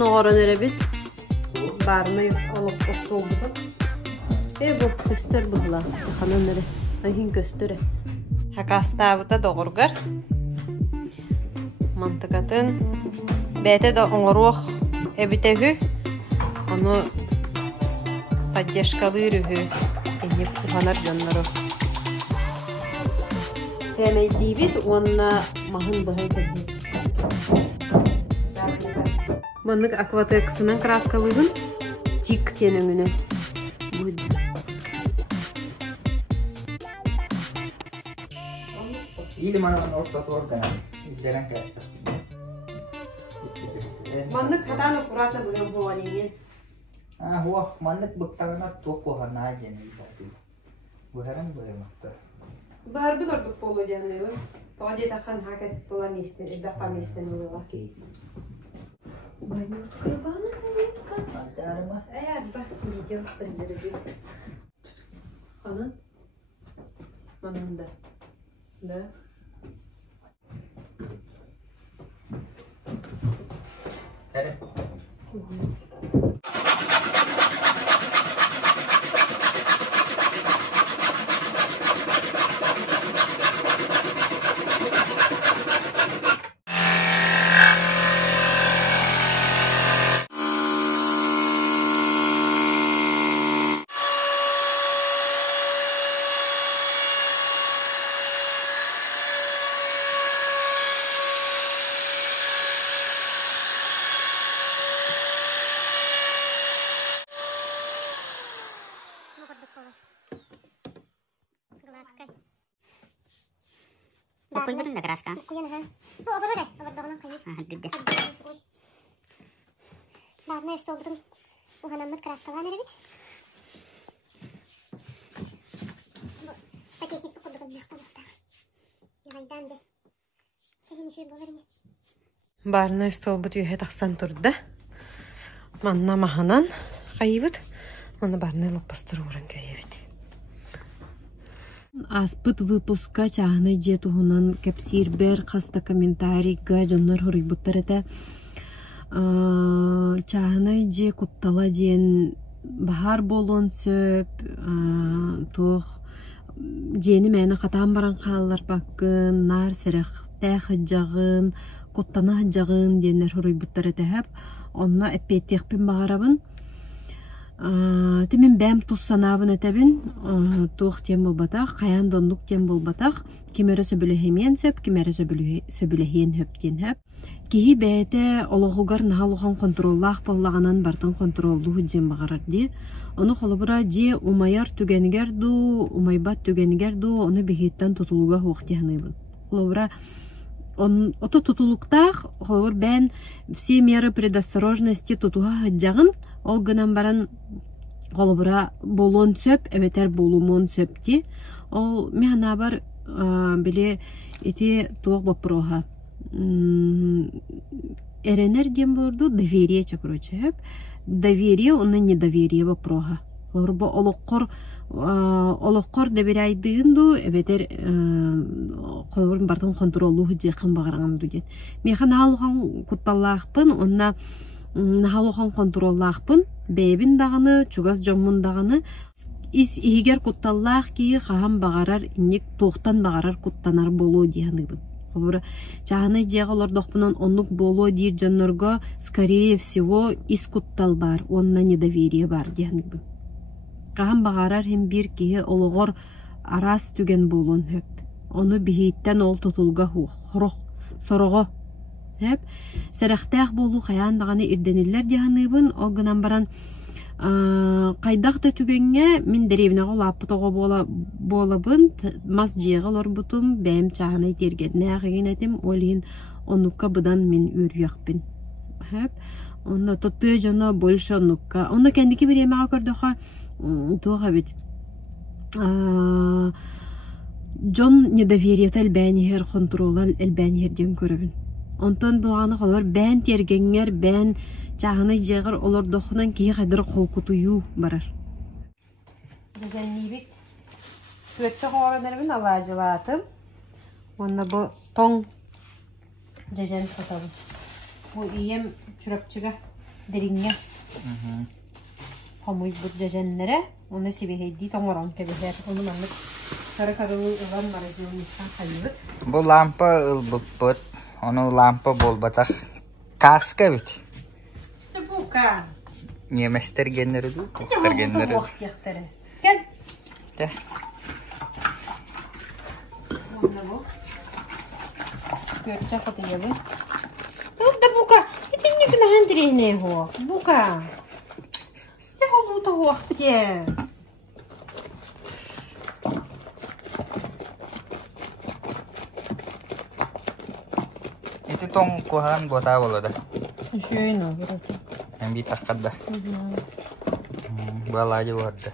Атын оğran erebit. Barını alıp postol budu. Bu göster buğla. Kanan nere? Ayhin göstere. Hakastavıda doğurgar. Mantıkatın. Bete de oğruq ebitehü. Onu поддержкалырыгы энеп куханар жоннору. Темейдибит онна махын быхайтыр. Маннык акватексынан краскалыгын тик тенеңіне будет. Или манын ортаты органа үлдерен кәсті. Маннык хатаны курата бүгін хуанеген. Хуах маннык быктагына тух кухана дені барды. Бұхарым бұйымақты. Бұхар бұл ордық болу дені бұл. Тоғаде таққан хакетіп бола местен, баққа местен олыға. Байнутка, байнутка. Алтарыма. Бақ, видео стазерді. Қанын? Манында. Да. Кәрі. Bakul betul nggak keras kan? Oh, apa deh? Apa dong kayu? Gede. Barna stol betul. Bukan amat keras kawan ada bit. Pakai itu kok betul nak apa? Jangan dan deh. Saya ini sudah boleh. Barna stol betul ya taksan turda. Manna mahanan kayıbıt. Onu barna lapastır uğran kayıbıt. Аспыт выпуска чағыны же туғынан кәпсирбер қаста комментарийға жоннар хорыйбыттар әті. Чағыны же құттала ден бағар болуын сөп, туқ жені мәні қатан баран қалылар баққын, нар сәріқ тәқ жағын, құттана жағын денер хорыйбыттар әті әп. Онына әппеттеқпен бағарабын. Темен бәм туссанабын әтәбін, туық тем болбатақ, қаян дондық тем болбатақ, кемері сөбіліхемен сөп, кемері сөбіліхен хөптен хөп. Кейі бәйті олығығар нағалуған контроллақ боллағанан бартын контроллу хүджен бағарар де. Оны қолыбыра же умайар түгенігерду, умайбат түгенігерду, оны бейхеттен тұтылуға хоқтияныйбын. Қолыбыра ото тұтылықтақ, қолыбыр бән все меры предосторожности тұтуға ғыджағын, ол гынан баран қолыбыра болуын сөп, әбетер болумын сөпті. Ол механа бар біле еті туық бапыруға. Эренер дем болырду, доверие чакыроча. Доверие, оны недоверие бапыруға. Қолыбыр олыққор дәберайдығынду, әбетер қолыбырын бартын контролу жақын бағараған дүген. Механ алуған құтталлақпын, онына нахалухан контроллақпын, бәйбін дағыны, чугас жоммын дағыны, ис игер құтталлақ кейі қаған бағарар, инек тоқтан бағарар құттанар болу дейінігін. Қолыбыры жағыны жеғалар доқпынан онлық болу дейір жонларға, скорее всего, ис құттал бар, онына недоверие бар дейінігін. Қаған бағарар hem bir кейі олығыр арас түген болуын хөп. Оны бейттен ол тұтылға құрақ сұрығы хөп. Сәріқтәқ болу қаяндағаны ирденелер дейініғын, ол ғынан баран қайдақты түгенге мен дәревінеғі лапытығы болабын, мас жеғыл орбутым, бәйім чағаны тергедіне ағыген әтім, олейін оныққа бұдан мен өрияқпен. Оны тұтты жона больше оныққа. Оны кәндікі бір емеға көрдіға туға бит. Жон недовериет әлбәнігер, контрол әлбәнігерден көрібін. Онтан бұлғаны қолар бән тергенгер, бән чағыны жеғір олар доқынан кейі қайдыр қол күтуyu барар. Düzenleyip Türkçe kovalarımın alacılatım. Onda bu ton cecen satalım. Bu iyiyem çüröpçüge Deringe. Hamuy budcajenlere. Onu sibiheydi tomoran kebeher. Onu manlık. Kara karalı ılan marazilmişten kayıbıt. Bu lampa ılbıt. Onu lampa bol batak. Kaska bit. Çabuka. Yemester genleri değil. Çabuka bu vakti yaktırı. Gel. De. Onda bu. Görçek atıyor bu. Burada buka. İtin ne kadar handire ne ho? Buka. Çabuka da vakti. Itu tong kuhan buat apa lo dah? Şöyle olur. Yang ditakat dah. Bala aja buat dah.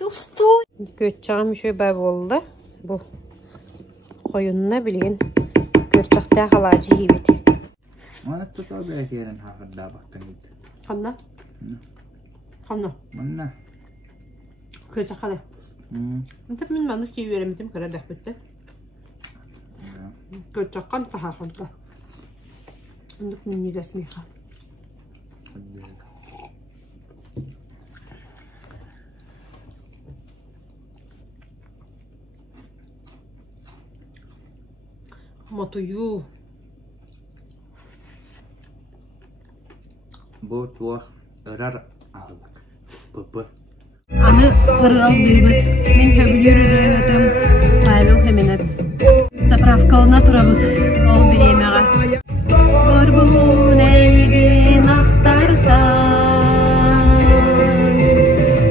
Yustu. Göççağım şöyle oldu. Bu. Koyununa bilgin. Göççakta halacı yiyip. Mana tuh belki yerin hakkında baktın gitu. Kanna. Kanna. Mana? Göççak hala. Tabii ben manus ki veremedim kadar da bitti. Göççak kan fahaşında. Andık minni resmiha. Matuyu. Bu tuah erar aldık. Bıbı. Anı kırıl dibet. Men höbülürürüm. Ayıl hemen. Zapravkalına turabıt. Ol bilemeğe. Orbulun eygin aktartan.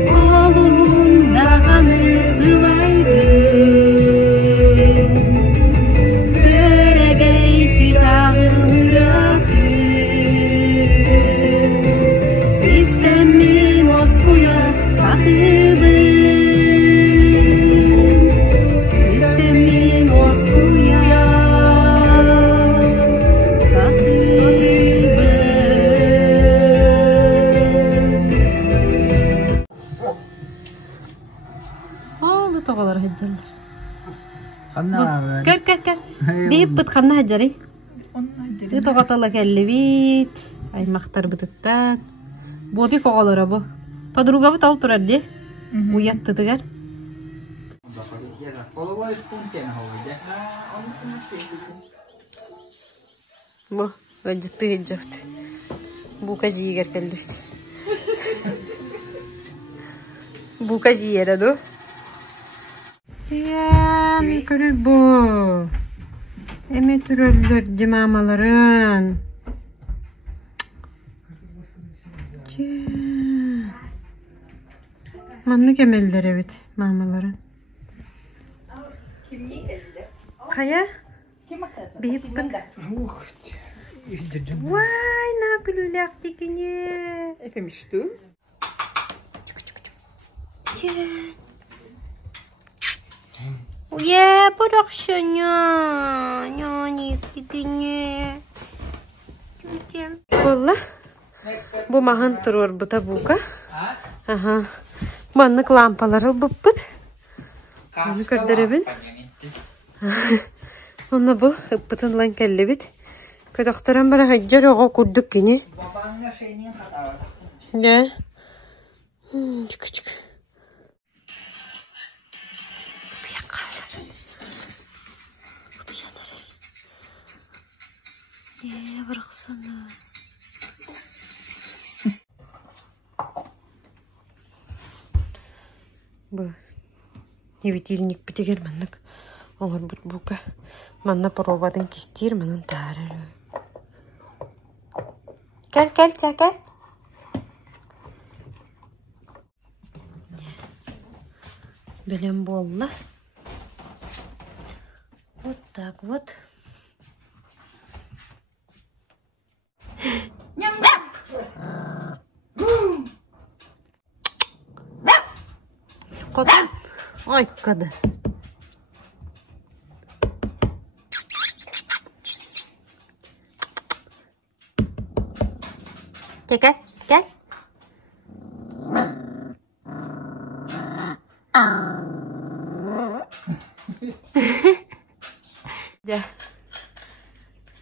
Olun dağanı sıvaydı. Göregey çiçağım üratı. İstemin oskuya satıbı. İstemin oskuya satıbı. Oldu toğalar haccalar. Karena Gel. Bip bit kanna hajari. Bu toqatala kelli bit. Ay maktar bitittan. Bu bir koqalara bu. Padruga bit al turar de. Bu yattı tıgar. kalau gua mungkin aja. Bu vajjatı hijjabt. Bu kaji yer kelli bit. Bu kaji yere do. Yan kırı bu. Emet ürürler cimamaların. Manlık emeller evet mamaların. Kaya? Bip bit. Vay ne gülülek dikine. Efemiştu. Ya productionnya nyanyi dikine. Valla bu mahan turur bu tabuka. Aha. Manlık lampaları bıppıt. Onu kırdırebin. Ona bu ıppıtın lan kelli bit. Kadaktaran bana haccar oğa kurduk yine. Bapaknya şeyini kata. Ya. Çık. Ya bıraksana. Bu. Evet ilnik bitiger manlık. Oğar buka. Manna provadan kistir manan tararı. Gel çakal. Bilem bu Allah. Вот так вот. Kodan. Ay kadı. Gel. Ya.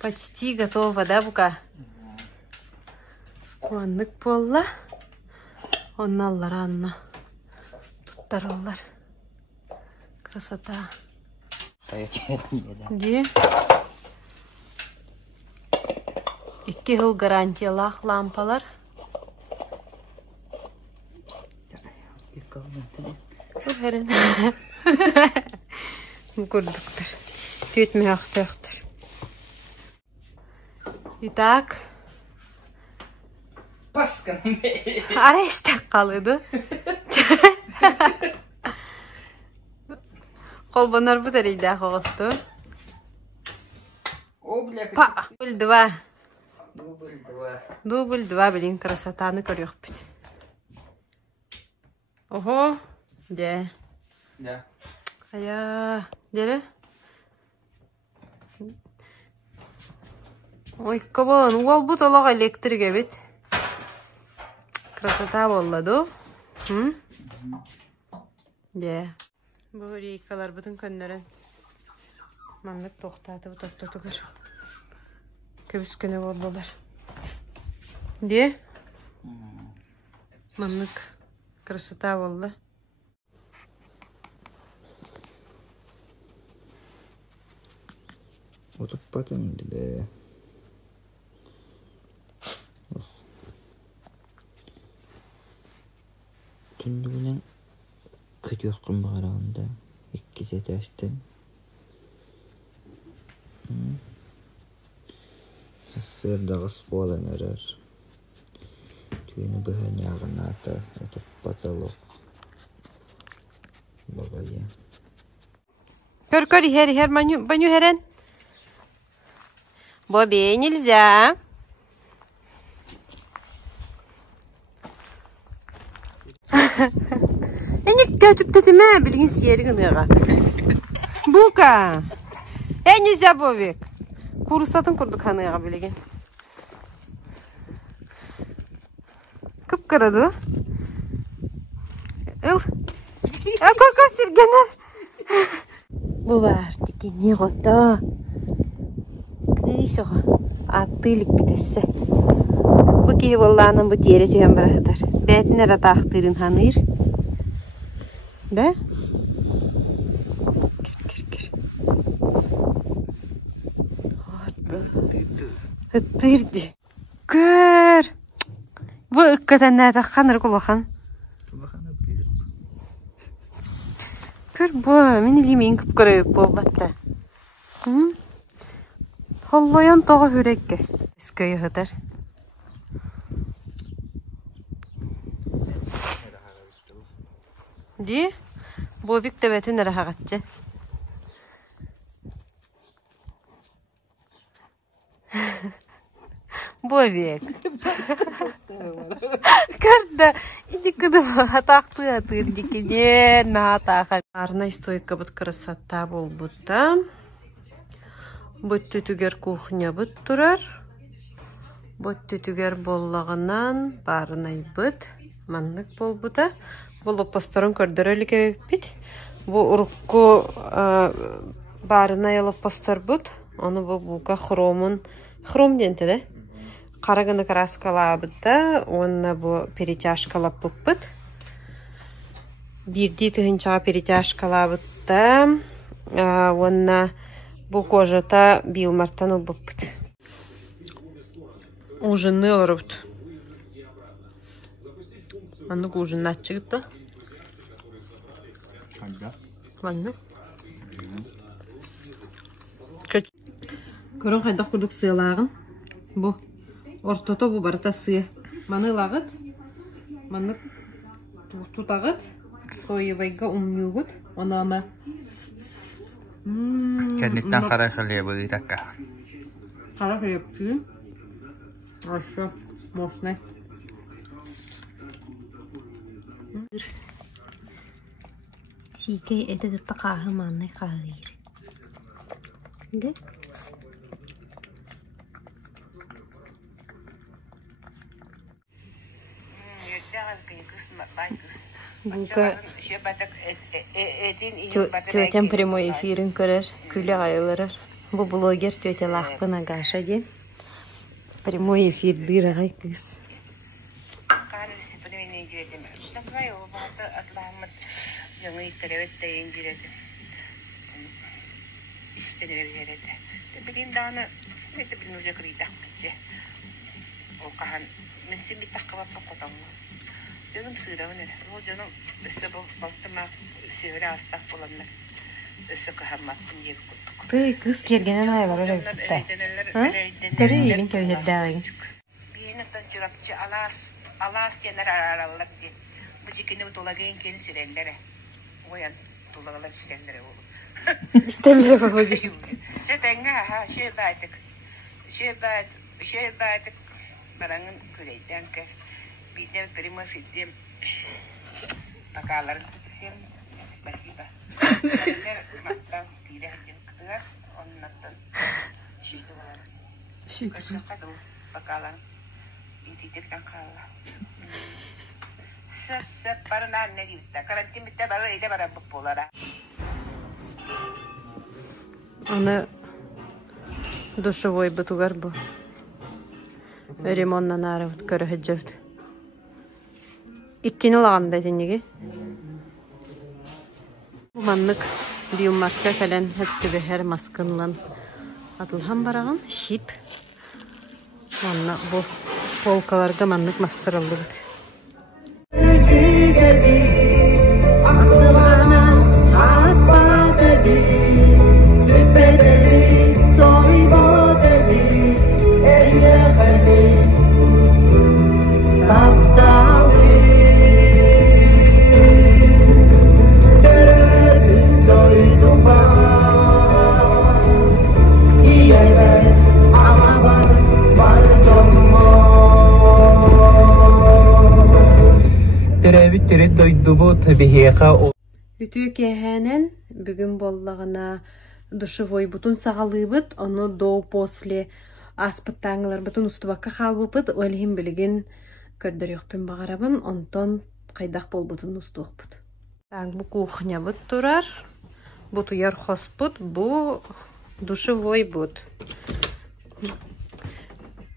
Почти готово, да, Бука? Маннык болла. Онналар анна. Туттарылар. Красота. Ди? 2 yıl garantiyalах лампалар. Bu herен. Bu kurduktur. Tütme aktaktır. Итак. Паскан. Арестак қалыды. Қолбанар бұтар ейді ақығысты. Дубль 2. Дубль 2, блин, красотаны көрек бит. Ого, де. Да. Ая, дере? Ой, кабан, ол бұт олаға электрге бит. Красота болады. Де. Бұл рейкалар бұтын көннерін. Маңнық тоқтаты бұтақты тұғыр. Көбіс көне болдылар. Де? Маңнық красота болды. Отып батың деді. Түнді білен көді өққын бағарағында 2 сәті аштың. Сырдағы сполан әрір. Түйіні бұғын яғын аты. Отып баталық. Бағайы. Көр, хер, баню херен. Бобе, нельзя. Эне кәтіп тәтіме білген сиерігін еға. Бука. Нельзя, Бобек. Курсатын күрді қаныға білген. Күп қарады. Көр, сергенер. Бұл бар, декен не ғотта. Кришоға. Аттылық бітесі. Бұл кей болланың бұл тері түйен бірағыдар. Бәтінер атақтырын ханыр. Да? Кір. Ыттырды. Көр. Бұл үккөтен нәді қаныр құлақан. Көр бұл, мен илемейін күп көріп бұл батта. Холлоян тоғы хүрекке. Үскөйі ғыдар. Ди? Бобик дәбәтін әрі ғағатчы. Бобик. Көрді. Иди күді атақты атыр декеден атаға. Арнай стойка бұт красота бол бұтта. Бұт түтігер кухня бұт тұрар. Бұт түтігер боллағынан барынай бұт. Маннық бол бұта. Бұл оппасторын көрдір өліге өппет. Бұл ұрыққы барынай оппастор бұт. Оны бұл бұға хром денті де. Қарағыны краскала бұтта. Оны бұл перетяшкала бұппыт. Бірді түгіншаға перетяшкала бұтта. Оны бұл кожата билмартан бұппыт. Ужыны ұрыпт. Анық ужын атчығытты. Ванны. Көрін қайдақ күрдік сыйлағын. Бұл ортото бұл барыта сыя. Маны лағыт. Маны тұтағыт. Соевайға умнюғыт. Оны ама. Кәнеттен қара қылия бұғы таққа. Қара қылия бұғы. Ашы. Мошнай. Сикей это такая манная каир. Да? Бука. Тётям прямой эфирин көрер, күлі ғайылырыр. Бу блогер тетя Лахпына Гаша ден. Прямой эфир дырагай кыз. Кажется, примерно интересно. Что твое, вот отламат, жаңы итеревет индирет. Истеревет. Ты блин дана, это блин уже критак пиче. О кахан, мы себе так потом. Жаным сыравны. Вот жаным все балтыма севера астак боланнар. Сыкахаматтын ел куттук. Кый кыз кергенен айбар өрөптө. Көрү ийин көйдөрдөгүн. Биенеттен журапчы алас янар аралар ди. Бу жикини толаген кен сиреллере. Оян толагалар сиреллере болу. Стеллер бабагы. Сетенге ха шебат бараңын күлейден ке. Бидем прямо сидим. Бакалар всем спасибо. Мактан тирәҗен кытыга, оннан шикеләр. Шикеләр. Бакалар. Ититер калла. Сәп парна не дитә. Карантин битә бала иде бара булара. Аны душевой бутугар бу. Ремонтнан ары көрөһөҗөт. Иккени лаганда тенеге. Маннык биомарка фәлән хәтте һәр маскынлан атылган бараган шит. Манна бу полкаларга маннык мастырылды бит. Үтүү кэһэнен бүгүн боллагына душевой бутун сагалыбыт, ону до после аспыттаңылар бутун устубакка халбыпыт, олхим билигин көрдөрөкпүн багарабын, онтон кайдак болбутун устуокпут. Так, бу кухня бут турар, бу туяр хоспут, бу душевой бут.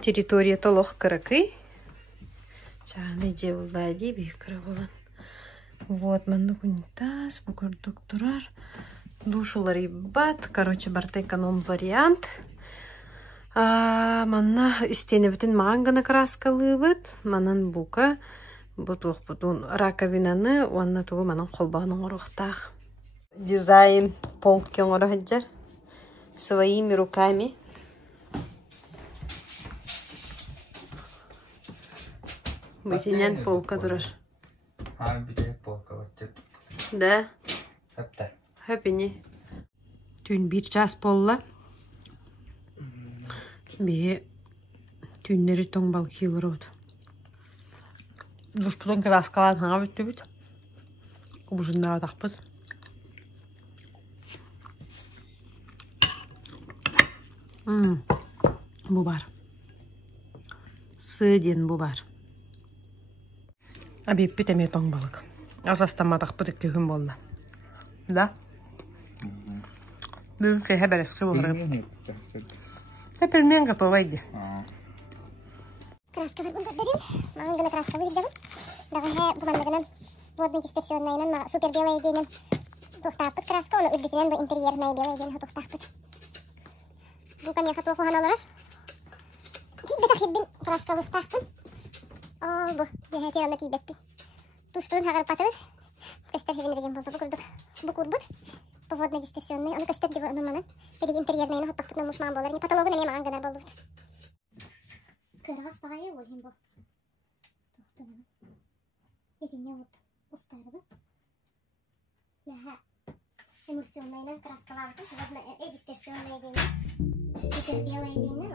Территория толох кыракый. Чаны жевлади бекра болан. Вот, маннык унитаз, бу көрдүк турар. Душулар ибат, короче, барта эконом вариант. Манна истенебитин маған гана краскалыбыт, манан бука, бутук бутун раковинаны, уанна тугу манан колбаның оруктах. Дизайн полки оңорохаджар своими руками. Бысинен полка турар. Bir polka var. Да. Hep Хөпини. Түн бир час болла. Бие түннери тоңбал килорот. Душпутон краскалан хаңа бүттүбүт. Кубушунда тақпыт. Бу бар. Сыден бу бар. Абип битеме тоңбалык. Азастама тақпыт күн болна. Да? Бүгін кәйе бәрескі болырым. Тәпілмен готова иде. Краскалар бұлдырдырын. Маған гына краска бұлдырдырын. Дағыға бұмандығынан водный дисперсионнайынан супер белая дейінен тоқтапыт краска. Оны үлгітінен бұл интерьернай белая дейін тоқтапыт. Бұл камеха тоқу ханаларар. Тибет ақидбін краска бұстақпын. Ол бұл. Бүйе тиранна тибетпін. Тушпылын хағар патыбыт. Көстер хевенерген болды. Бұл курбут. Бұл водный дисперсионнай. Оны көстеп дебі ұныманын. Берег интерьернайны хоттақпытны мұшман болар. Не патологы неме маған гынар болды. Кырғас бағайы олген бұл. Тоқтынын. Етіне вот ұстары бұл. Мәхә. Эмульсионнайынан краскалағытын. Водный дисперсионнай дейінен. Супер белая дейінен.